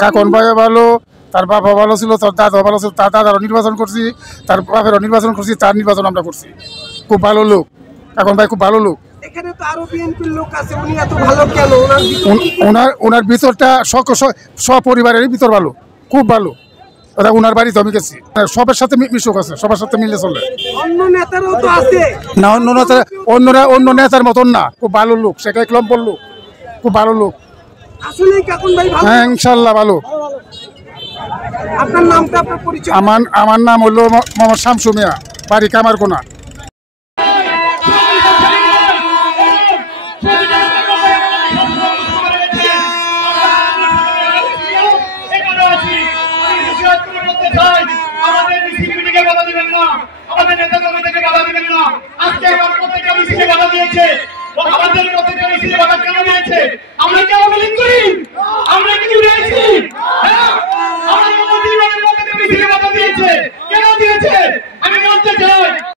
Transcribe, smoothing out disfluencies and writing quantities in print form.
কাকন ভাই ভালো, তার বাবা ভালো ছিল, তার দাদা ভালো ছিল, তার দাদারও নির্বাচন করছি, তার বাপেরও নির্বাচন করছি, তার নির্বাচন আমরা করছি। খুব ভালো লোক, কাকন ভাই খুব ভালো লোক। ওনার ভিতরটা সপরিবারেরই ভিতর ভালো, খুব ভালো। ওনার বাড়িতে আমি গেছি, সবার সাথে মিশুক আছে, সবার সাথে মিলে চলে। না অন্য নেতার মতন না, খুব ভালো লোক, সে এক নম্বর লোক, খুব ভালো লোক। হ্যাঁ ইনশাল্লাহ ভালো। আমার নাম হলো মোহাম্মদ শামসু মিয়া, বাড়ি কামারকোনা। আমাদের নেতা কর্মীদেরকে বাধা দিবেন না। আজকে আমার প্রত্যেকটা মিছিলে বাধা দিয়েছে, আমাদের প্রত্যেকটা মিছিলে বাধা কেন দিয়েছে? আমরা কি আওয়ামী লীগ করি? আমরা কি